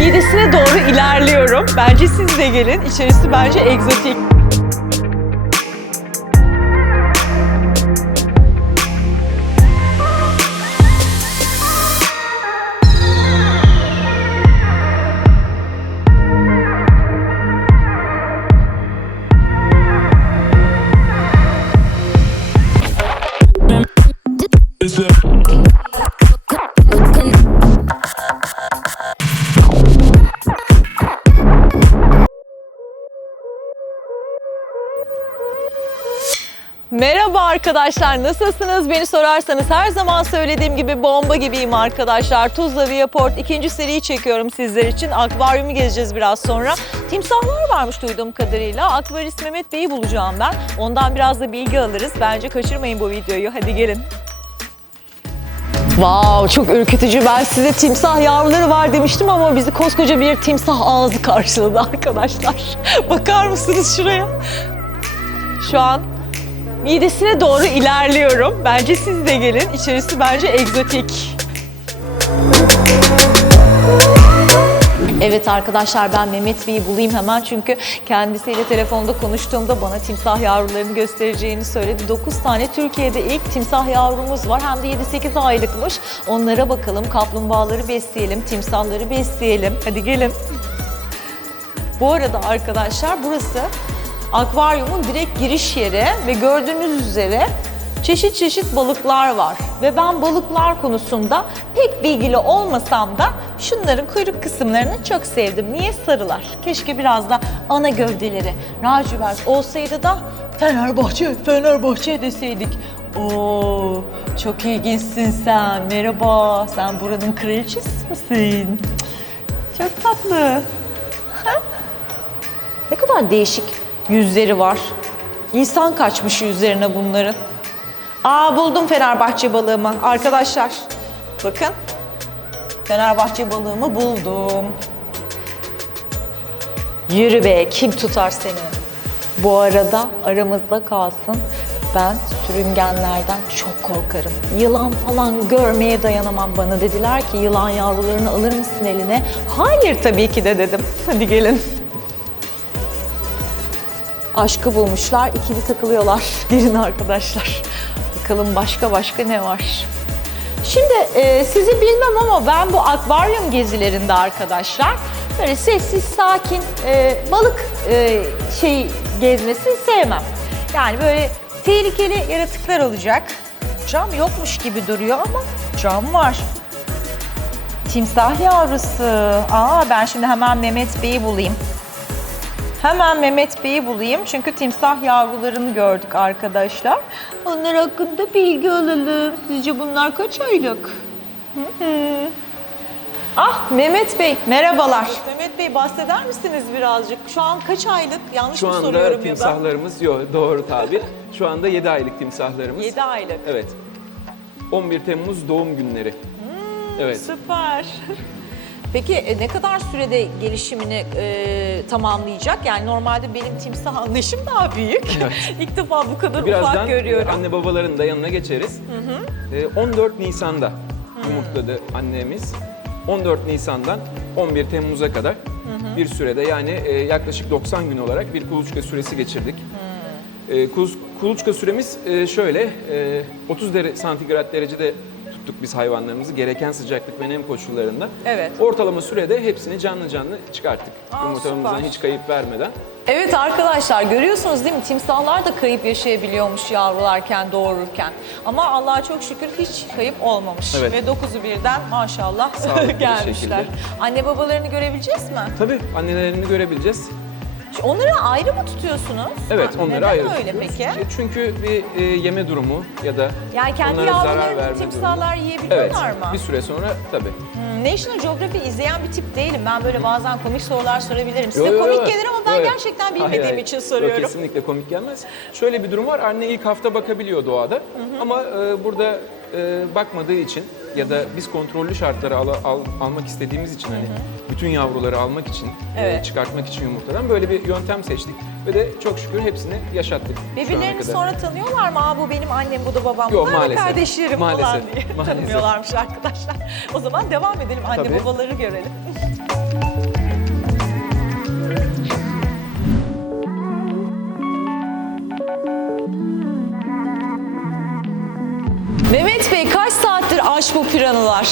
midesine doğru ilerliyorum. Bence siz de gelin. İçerisi bence egzotik. Merhaba arkadaşlar, nasılsınız? Beni sorarsanız her zaman söylediğim gibi bomba gibiyim arkadaşlar. Tuzla Viaport ikinci seriyi çekiyorum sizler için. Akvaryumu gezeceğiz biraz sonra. Timsahlar varmış duyduğum kadarıyla. Akvarist Mehmet Bey'i bulacağım ben. Ondan biraz da bilgi alırız. Bence kaçırmayın bu videoyu. Hadi gelin. Wow, çok ürkütücü. Ben size timsah yavruları var demiştim ama bizi koskoca bir timsah ağzı karşıladı arkadaşlar. Bakar mısınız şuraya? Şu an midesine doğru ilerliyorum. Bence siz de gelin. İçerisi bence egzotik. Evet arkadaşlar ben Mehmet Bey'i bulayım hemen çünkü kendisiyle telefonda konuştuğumda bana timsah yavrularını göstereceğini söyledi. 9 tane Türkiye'de ilk timsah yavrumuz var hem de 7-8 aylıkmış. Onlara bakalım kaplumbağaları besleyelim, timsahları besleyelim. Hadi gelin. Bu arada arkadaşlar burası akvaryumun direkt giriş yeri ve gördüğünüz üzere çeşit çeşit balıklar var. Ve ben balıklar konusunda pek bilgili olmasam da şunların kuyruk kısımlarını çok sevdim. Niye sarılar? Keşke biraz da ana gövdeleri lacivert olsaydı da Fenerbahçe, Fenerbahçe deseydik. Oo, çok ilginçsin sen. Merhaba, sen buranın kraliçesi misin? Çok tatlı. Ne kadar değişik yüzleri var. İnsan kaçmış yüzlerine bunların. Aa buldum Fenerbahçe balığımı arkadaşlar. Bakın. Fenerbahçe balığımı buldum. Yürü be kim tutar seni? Bu arada aramızda kalsın. Ben sürüngenlerden çok korkarım. Yılan falan görmeye dayanamam bana. Dediler ki yılan yavrularını alır mısın eline? Hayır tabii ki de dedim. Hadi gelin aşkı bulmuşlar, ikili takılıyorlar. Gelin arkadaşlar. Bakalım başka başka ne var? Şimdi e, sizi bilmem ama ben bu akvaryum gezilerinde arkadaşlar böyle sessiz, sakin e, balık e, şey gezmesini sevmem. Yani böyle tehlikeli yaratıklar olacak. Cam yokmuş gibi duruyor ama cam var. Timsah yavrusu. Aa ben şimdi hemen Mehmet Bey'i bulayım. Hemen Mehmet Bey'i bulayım çünkü timsah yavrularını gördük arkadaşlar. Onlar hakkında bilgi alalım. Sizce bunlar kaç aylık? Hı hı. Ah Mehmet Bey merhabalar. Mehmet Bey bahseder misiniz birazcık? Şu an kaç aylık? Yanlış Şu mı anda soruyorum ya ben? timsahlarımız yok doğru tabir. Şu anda 7 aylık timsahlarımız. 7 aylık. Evet. 11 Temmuz doğum günleri. evet. Süper. Peki e, ne kadar sürede gelişimini e, tamamlayacak? Yani normalde benim timsah anlayışım daha büyük. İlk defa bu kadar Birazdan ufak görüyorum. e, anne babaların da yanına geçeriz. E, 14 Nisan'da yumurtladı annemiz. 14 Nisan'dan 11 Temmuz'a kadar bir sürede yani e, yaklaşık 90 gün olarak bir kuluçka süresi geçirdik. E, kulus- kuluçka süremiz e, şöyle, e, 30 dere, santigrat derecede tuttuk biz hayvanlarımızı gereken sıcaklık ve nem koşullarında. Evet. Ortalama sürede hepsini canlı canlı çıkarttık. Aa, Yumurtalarımızdan süper. hiç kayıp vermeden. Evet arkadaşlar görüyorsunuz değil mi? Timsahlar da kayıp yaşayabiliyormuş yavrularken, doğururken. Ama Allah'a çok şükür hiç kayıp olmamış. Evet. Ve dokuzu birden maşallah Sağlıklı gelmişler. Anne babalarını görebileceğiz mi? Tabii annelerini görebileceğiz. Onları ayrı mı tutuyorsunuz? Evet onları Neden ayrı öyle tutuyoruz. peki? Çünkü bir e, yeme durumu ya da Yani kendi onlara zarar yavrularını verme timsahlar durumu. Evet yiyebiliyorlar mı? bir süre sonra tabii. Hmm, National Geography izleyen bir tip değilim. Ben böyle bazen komik sorular sorabilirim. Size Yo, yo, komik yo. gelir ama ben Yo, yo. gerçekten Hayır, bilmediğim hayır. için Yok, soruyorum. kesinlikle komik gelmez. Şöyle bir durum var. Anne ilk hafta bakabiliyor doğada. Ama e, burada e, bakmadığı için ya da biz kontrollü şartları al- al- almak istediğimiz için hani bütün yavruları almak için, e, Evet. çıkartmak için yumurtadan böyle bir yöntem seçtik ve de çok şükür hepsini yaşattık. şu ana Birbirlerini kadar. sonra tanıyorlar mı? Aa bu benim annem, bu da babam. Yok, Bunlar da maalesef. kardeşlerim falan Maalesef, diye maalesef. tanımıyorlarmış arkadaşlar. O zaman devam edelim. Anne Tabii. babaları görelim. Mehmet Bey aç bu piranalar?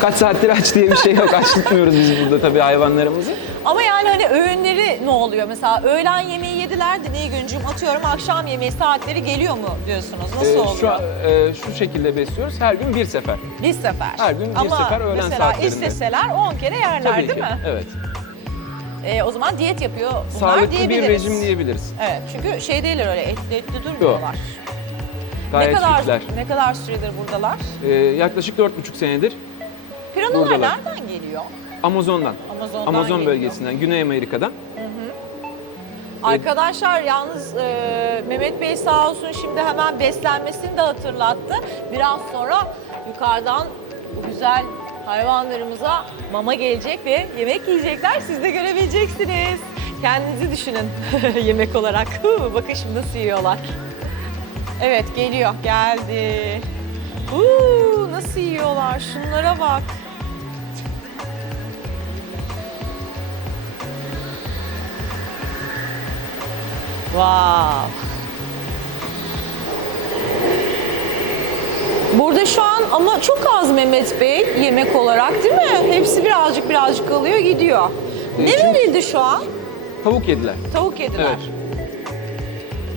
Kaç saattir aç diye bir şey yok. Aç tutmuyoruz biz burada tabii hayvanlarımızı. Ama yani hani öğünleri ne oluyor? Mesela öğlen yemeği yediler de Nilgüncüğüm atıyorum akşam yemeği saatleri geliyor mu diyorsunuz? Nasıl Ee, oluyor? şu, an, e, şu şekilde besliyoruz. Her gün bir sefer. Bir sefer. Her gün bir Ama sefer öğlen mesela saatlerinde. isteseler 10 kere yerler Tabii değil ki. mi? Evet. Ee, o zaman diyet yapıyor bunlar Sağlıklı diyebiliriz. bir rejim diyebiliriz. Evet çünkü şey değiller öyle etli etli durmuyorlar. Gayet ne kadar fitler. ne kadar süredir buradalar? Ee, yaklaşık 4,5 senedir Piranalar Buradalar. nereden geliyor? Amazon'dan, Amazon'dan Amazon geliyor. bölgesinden, Güney Amerika'dan. Arkadaşlar yalnız e, Mehmet Bey sağ olsun şimdi hemen beslenmesini de hatırlattı. Biraz sonra yukarıdan bu güzel hayvanlarımıza mama gelecek ve yemek yiyecekler. Siz de görebileceksiniz. Kendinizi düşünün yemek olarak. Bakın şimdi nasıl yiyorlar. Evet geliyor, geldi. Huu, nasıl yiyorlar? Şunlara bak. Wow. Burada şu an ama çok az Mehmet Bey yemek olarak değil mi? Hepsi birazcık birazcık alıyor gidiyor. Ne Çünkü- verildi şu an? Tavuk yediler. Tavuk yediler. Evet.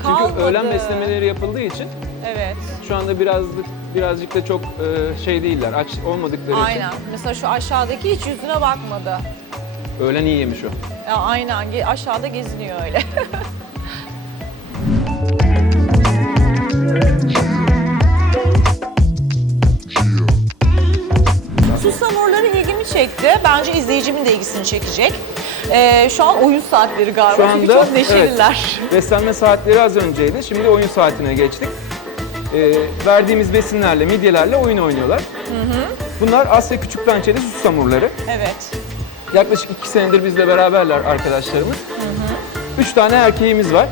Çünkü Kalmadı. öğlen beslemeleri yapıldığı için Evet. şu anda birazcık birazcık da çok e, şey değiller. Aç olmadıkları Aynen. Mesela şu aşağıdaki hiç yüzüne bakmadı. için öğlen iyi yemiş o. Ya aynen ge- aşağıda geziniyor öyle. Susamurları ilgimi çekti. Bence izleyicimin de ilgisini çekecek. Ee, şu an oyun saatleri galiba. Şu Çünkü anda çok neşeliler. evet, beslenme saatleri az önceydi. Şimdi oyun saatine geçtik. Ee, verdiğimiz besinlerle, midyelerle oyun oynuyorlar. Bunlar Asya küçük pençeli susamurları. Evet. Yaklaşık iki senedir bizle beraberler arkadaşlarımız. Üç tane erkeğimiz var.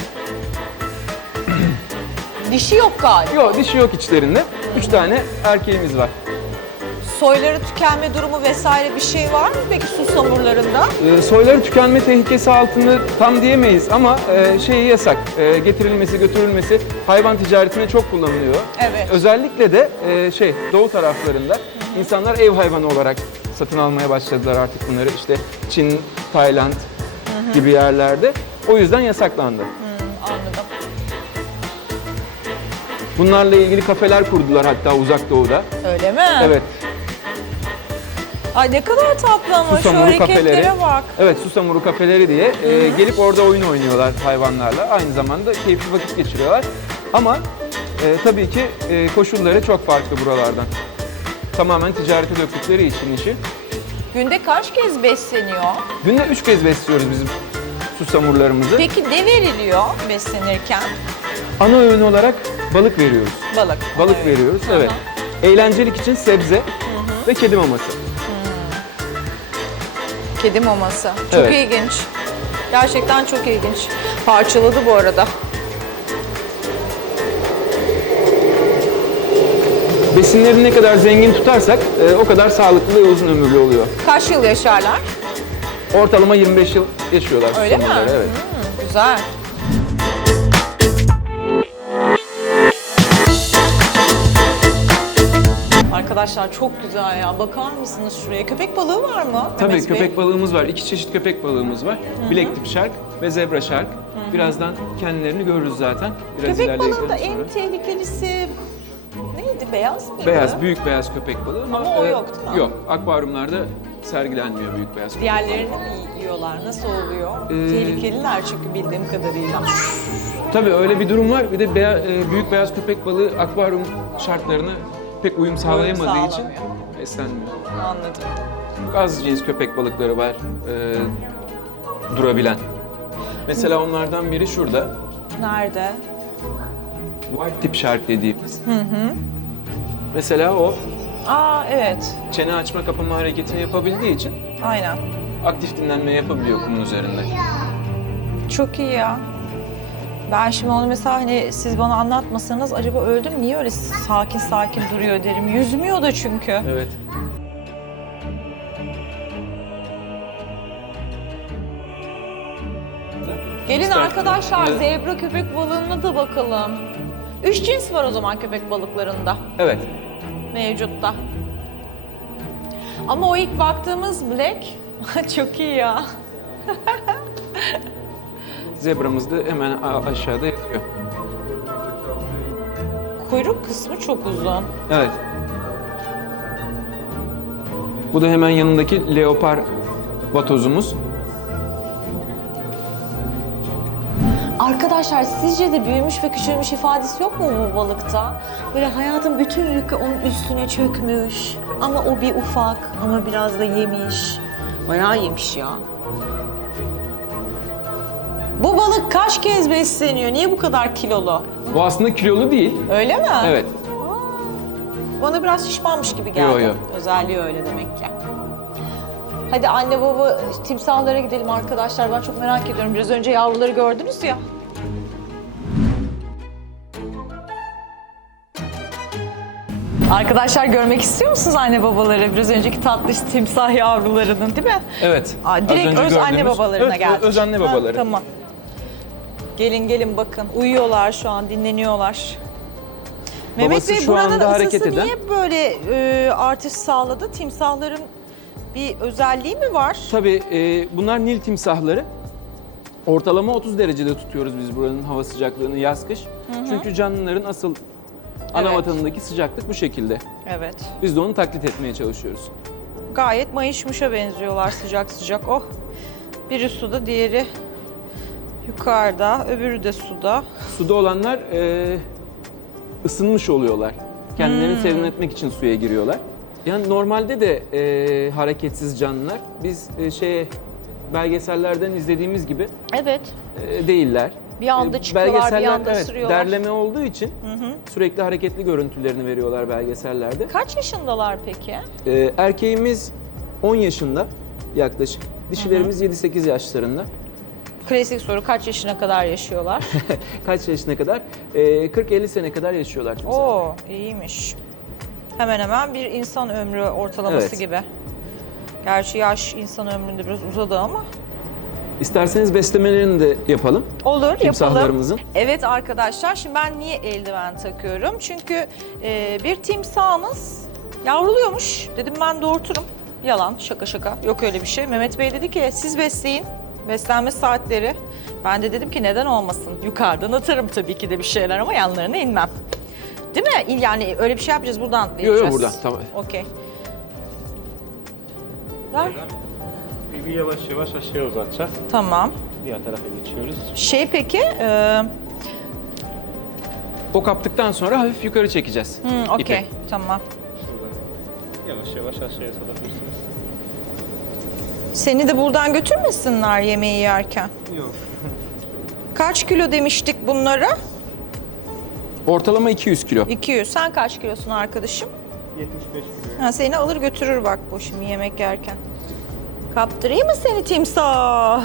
Dişi yok galiba. Yok dişi yok içlerinde. Üç tane erkeğimiz var. Soyları tükenme durumu vesaire bir şey var mı peki susamurlarında? Ee, soyları tükenme tehlikesi altında tam diyemeyiz ama e, şeyi yasak. E, getirilmesi, götürülmesi hayvan ticaretine çok kullanılıyor. Evet. Özellikle de e, şey doğu taraflarında insanlar ev hayvanı olarak satın almaya başladılar artık bunları. İşte Çin, Tayland gibi yerlerde. O yüzden yasaklandı. Anladım. Bunlarla ilgili kafeler kurdular hatta uzak doğuda. Öyle mi? Evet. Ay ne kadar tatlı ama şu Susamuru hareketlere kafeleri. bak. Evet, susamuru kafeleri diye e, gelip orada oyun oynuyorlar hayvanlarla. Aynı zamanda keyifli vakit geçiriyorlar. Ama e, tabii ki e, koşulları çok farklı buralardan. Tamamen ticarete döktükleri için işi. Günde kaç kez besleniyor? Günde üç kez besliyoruz bizim susamurlarımızı. Peki ne veriliyor beslenirken? Ana öğün olarak balık veriyoruz. Balık. Balık veriyoruz, hı. evet. Eğlencelik için sebze ve kedi maması. Kedi maması. Çok Evet. ilginç. Gerçekten çok ilginç. Parçaladı bu arada. Besinleri ne kadar zengin tutarsak e, o kadar sağlıklı ve uzun ömürlü oluyor. Kaç yıl yaşarlar? Ortalama 25 yıl yaşıyorlar Öyle mi? Evet. Hmm, güzel. Arkadaşlar çok güzel ya. Bakar mısınız şuraya? Köpek balığı var mı? Tabii Mehmet Bey? köpek balığımız var. İki çeşit köpek balığımız var. Bilek tip şark ve zebra şark. Birazdan kendilerini görürüz zaten. Biraz Köpek balığında ilerledikten en sonra. tehlikelisi neydi? Beyaz mıydı? Beyaz, büyük beyaz köpek balığı ama, Ama o e, yok değil mi? Yok, akvaryumlarda sergilenmiyor büyük beyaz köpek Diğerlerini mi yiyorlar? Nasıl oluyor? Ee, Tehlikeliler çünkü bildiğim kadarıyla. Tabii öyle bir durum var. Bir de beya- e, büyük beyaz köpek balığı akvaryum şartlarına pek uyum sağlayamadığı için sağlamıyor. beslenmiyor. Anladım. Çok az cins köpek balıkları var e, durabilen. Mesela onlardan biri şurada. Nerede? White tip shark dediğimiz. Mesela o Aa evet. Çene açma kapama hareketini yapabildiği için Aynen. aktif dinlenme yapabiliyor kumun üzerinde. Çok iyi ya. Ben şimdi onu mesela hani siz bana anlatmasanız acaba öldüm niye öyle sakin sakin duruyor derim. Yüzmüyor da çünkü. Evet. Gelin İstersen- arkadaşlar Evet. zebra köpek balığına da bakalım. Üç cins var o zaman köpek balıklarında Evet. mevcutta. Ama o ilk baktığımız black çok iyi ya. Zebramız da hemen aşağıda yatıyor. Kuyruk kısmı çok uzun. Evet. Bu da hemen yanındaki leopar vatozumuz. Arkadaşlar sizce de büyümüş ve küçülmüş ifadesi yok mu bu balıkta? Böyle hayatın bütün yükü onun üstüne çökmüş. Ama o bir ufak ama biraz da yemiş. Bayağı yemiş ya. Bu balık kaç kez besleniyor? Niye bu kadar kilolu? Bu aslında kilolu değil. Öyle mi? Evet. Bana biraz şişmanmış gibi geldi. Yo, yo. Özelliği öyle demek ki. Hadi anne baba timsahlara gidelim arkadaşlar. Ben çok merak ediyorum. Biraz önce yavruları gördünüz ya. Arkadaşlar görmek istiyor musunuz anne babaları? Biraz önceki tatlı timsah yavrularının değil mi? Evet. Aa, Az direkt önce öz anne gördüğümüz- babalarına Evet, geldik. Öz anne Ha, babaları. tamam. Gelin gelin bakın. Uyuyorlar şu an, dinleniyorlar. Mehmet Babası Bey şu buranın anda hareket ısısı eden. niye böyle e, artış sağladı? Timsahların bir özelliği mi var? Tabii e, bunlar Nil timsahları. Ortalama 30 derecede tutuyoruz biz buranın hava sıcaklığını yaz kış. Çünkü canlıların asıl ana Evet. vatanındaki sıcaklık bu şekilde. Evet. Biz de onu taklit etmeye çalışıyoruz. Gayet mayışmışa benziyorlar sıcak sıcak. Oh. Biri suda, diğeri yukarıda, öbürü de suda. Suda olanlar e, ısınmış oluyorlar. Kendilerini Hmm. serinletmek için suya giriyorlar. Yani normalde de e, hareketsiz canlılar. Biz e, şeye belgesellerden izlediğimiz gibi Evet. e, değiller. Bir anda E, çıkıyorlar, bir belgeseller, anda evet, ısırıyorlar. Derleme olduğu için sürekli hareketli görüntülerini veriyorlar belgesellerde. Kaç yaşındalar peki? E, erkeğimiz 10 yaşında yaklaşık. Dişilerimiz 7-8 yaşlarında. Klasik soru kaç yaşına kadar yaşıyorlar? Kaç yaşına kadar? E, 40-50 sene kadar yaşıyorlar timsahlar. Oo iyiymiş. Hemen hemen bir insan ömrü ortalaması Evet. gibi. Gerçi yaş insan ömründe biraz uzadı ama. İsterseniz beslemelerini de yapalım. Olur yapalım. Timsahlarımızın. Evet arkadaşlar şimdi ben niye eldiven takıyorum? Çünkü e, bir timsahımız yavruluyormuş. Dedim ben doğurturum. Yalan şaka şaka yok öyle bir şey. Mehmet Bey dedi ki siz besleyin. Beslenme saatleri. Ben de dedim ki neden olmasın? Yukarıdan atarım tabii ki de bir şeyler ama yanlarına inmem. Değil mi? Yani öyle bir şey yapacağız buradan Yok yok buradan tamam. Okey. Ver. Bir yavaş yavaş aşağıya uzatacağız. Tamam. Diğer tarafa geçiyoruz. Şey peki, e, O kaptıktan sonra hafif yukarı çekeceğiz. hmm, ipi. okey, tamam. Şuradan yavaş yavaş aşağıya salabilirsiniz. Seni de buradan götürmesinler yemeği yerken. Yok. Kaç kilo demiştik bunlara? Ortalama 200 kilo. 200. Sen kaç kilosun arkadaşım? 75 kilo. Ha, seni alır götürür bak bu şimdi yemek yerken. Kaptırayım mı seni timsah?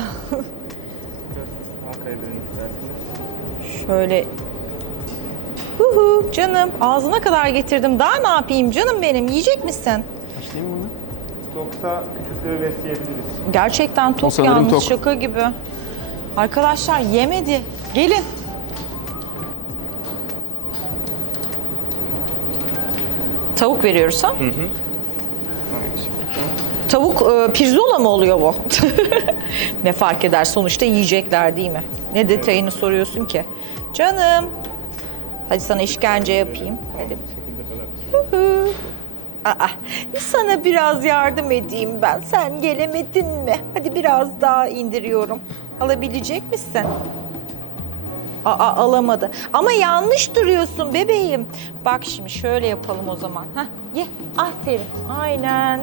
Şöyle. Huhu canım ağzına kadar getirdim. Daha ne yapayım canım benim? Yiyecek misin? Başlayayım mı? Toksa küçükleri besleyebiliriz. Gerçekten tok sanırım yalnız tok. şaka gibi. Arkadaşlar yemedi. Gelin. Tavuk veriyoruz ha? Evet. Tavuk e, pirzola mı oluyor bu? ne fark eder sonuçta yiyecekler değil mi? Ne detayını soruyorsun ki? Canım. Hadi sana işkence yapayım. Hadi. Bu şekilde kalabilir. Aa, sana biraz yardım edeyim ben. Sen gelemedin mi? Hadi biraz daha indiriyorum. Alabilecek misin? Aa, alamadı. Ama yanlış duruyorsun bebeğim. Bak şimdi şöyle yapalım o zaman. Hah, ye. Aferin. Aynen.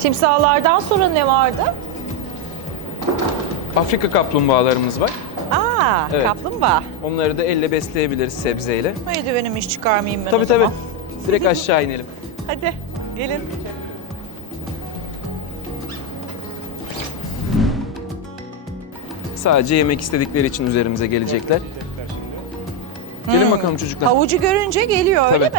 Timsahlardan sonra ne vardı? Afrika kaplumbağalarımız var. Aa, Evet. kaplumbağa. Onları da elle besleyebiliriz sebzeyle. Eldivenimi hiç çıkarmayayım ben o Tabii tabii. zaman. Direkt aşağı inelim. Hadi gelin. Sadece yemek istedikleri için üzerimize gelecekler. Gelin bakalım çocuklar. Havucu görünce geliyor öyle Tabii.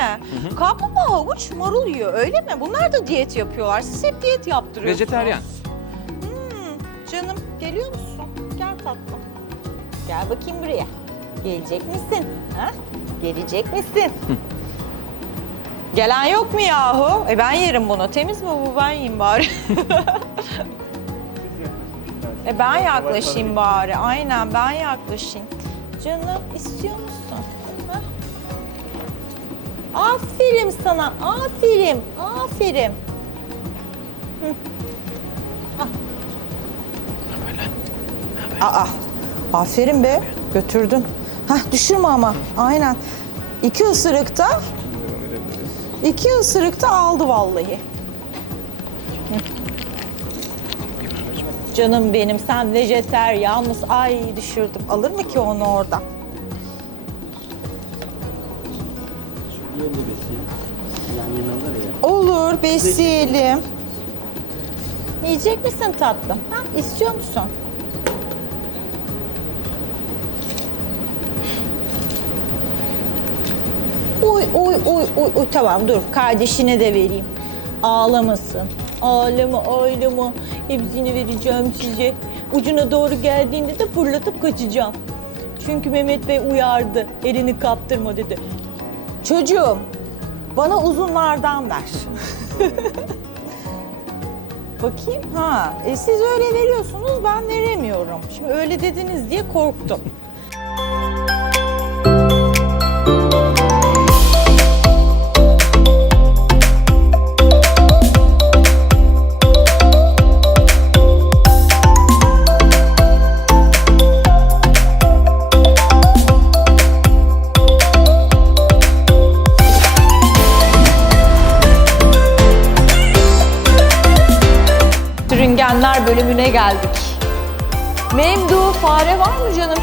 mi? Kaplumbağa havuç marul yiyor öyle mi? Bunlar da diyet yapıyorlar. Siz hep diyet yaptırıyorsunuz. Vejeteryan. Hmm, canım geliyor musun? Gel tatlım. Gel bakayım buraya. Gelecek misin? Ha? Gelecek misin? Gelen yok mu yahu? E ben yerim bunu. Temiz mi bu? Ben yiyeyim bari. e ben yaklaşayım bari. Aynen ben yaklaşayım. Canım istiyor musun? Ha? Aferin sana. Aferin. Aferin. Aa, aferin be. Götürdün. Hah düşürme ama. Aynen. İki ısırıkta, iki ısırıkta aldı vallahi. Canım benim sen vejeteryan mısın? Ay düşürdüm. Alır mı ki onu orada? Yolu besin. Yan yanalar ya. Olur besleyelim. Yiyecek misin tatlım? Ha, istiyor musun? Uy uy uy uy uy tamam dur kardeşine de vereyim. Ağlamasın. Ağlama ağlama. Hepsini vereceğim size. Ucuna doğru geldiğinde de fırlatıp kaçacağım. Çünkü Mehmet Bey uyardı. Elini kaptırma dedi. Çocuğum bana uzunlardan ver. Bakayım. Ha, e siz öyle veriyorsunuz, ben veremiyorum. Şimdi öyle dediniz diye korktum.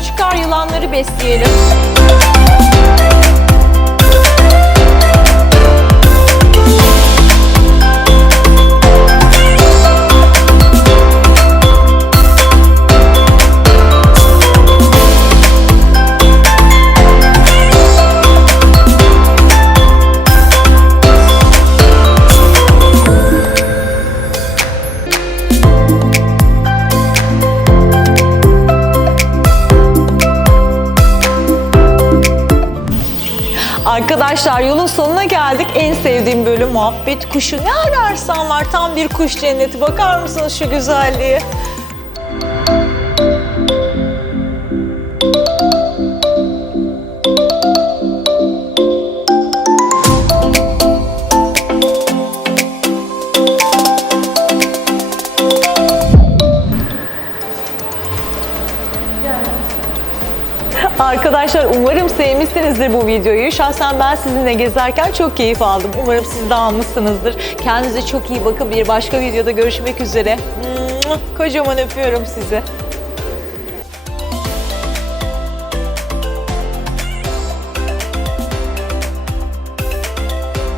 Çıkar yılanları besleyelim. Arkadaşlar yolun sonuna geldik. En sevdiğim bölüm muhabbet kuşu. Ne ararsan var tam bir kuş cenneti. Bakar mısınız şu güzelliğe? Arkadaşlar umarım sevmişsinizdir bu videoyu. Şahsen ben sizinle gezerken çok keyif aldım. Umarım siz de almışsınızdır. Kendinize çok iyi bakın. Bir başka videoda görüşmek üzere. Kocaman öpüyorum sizi.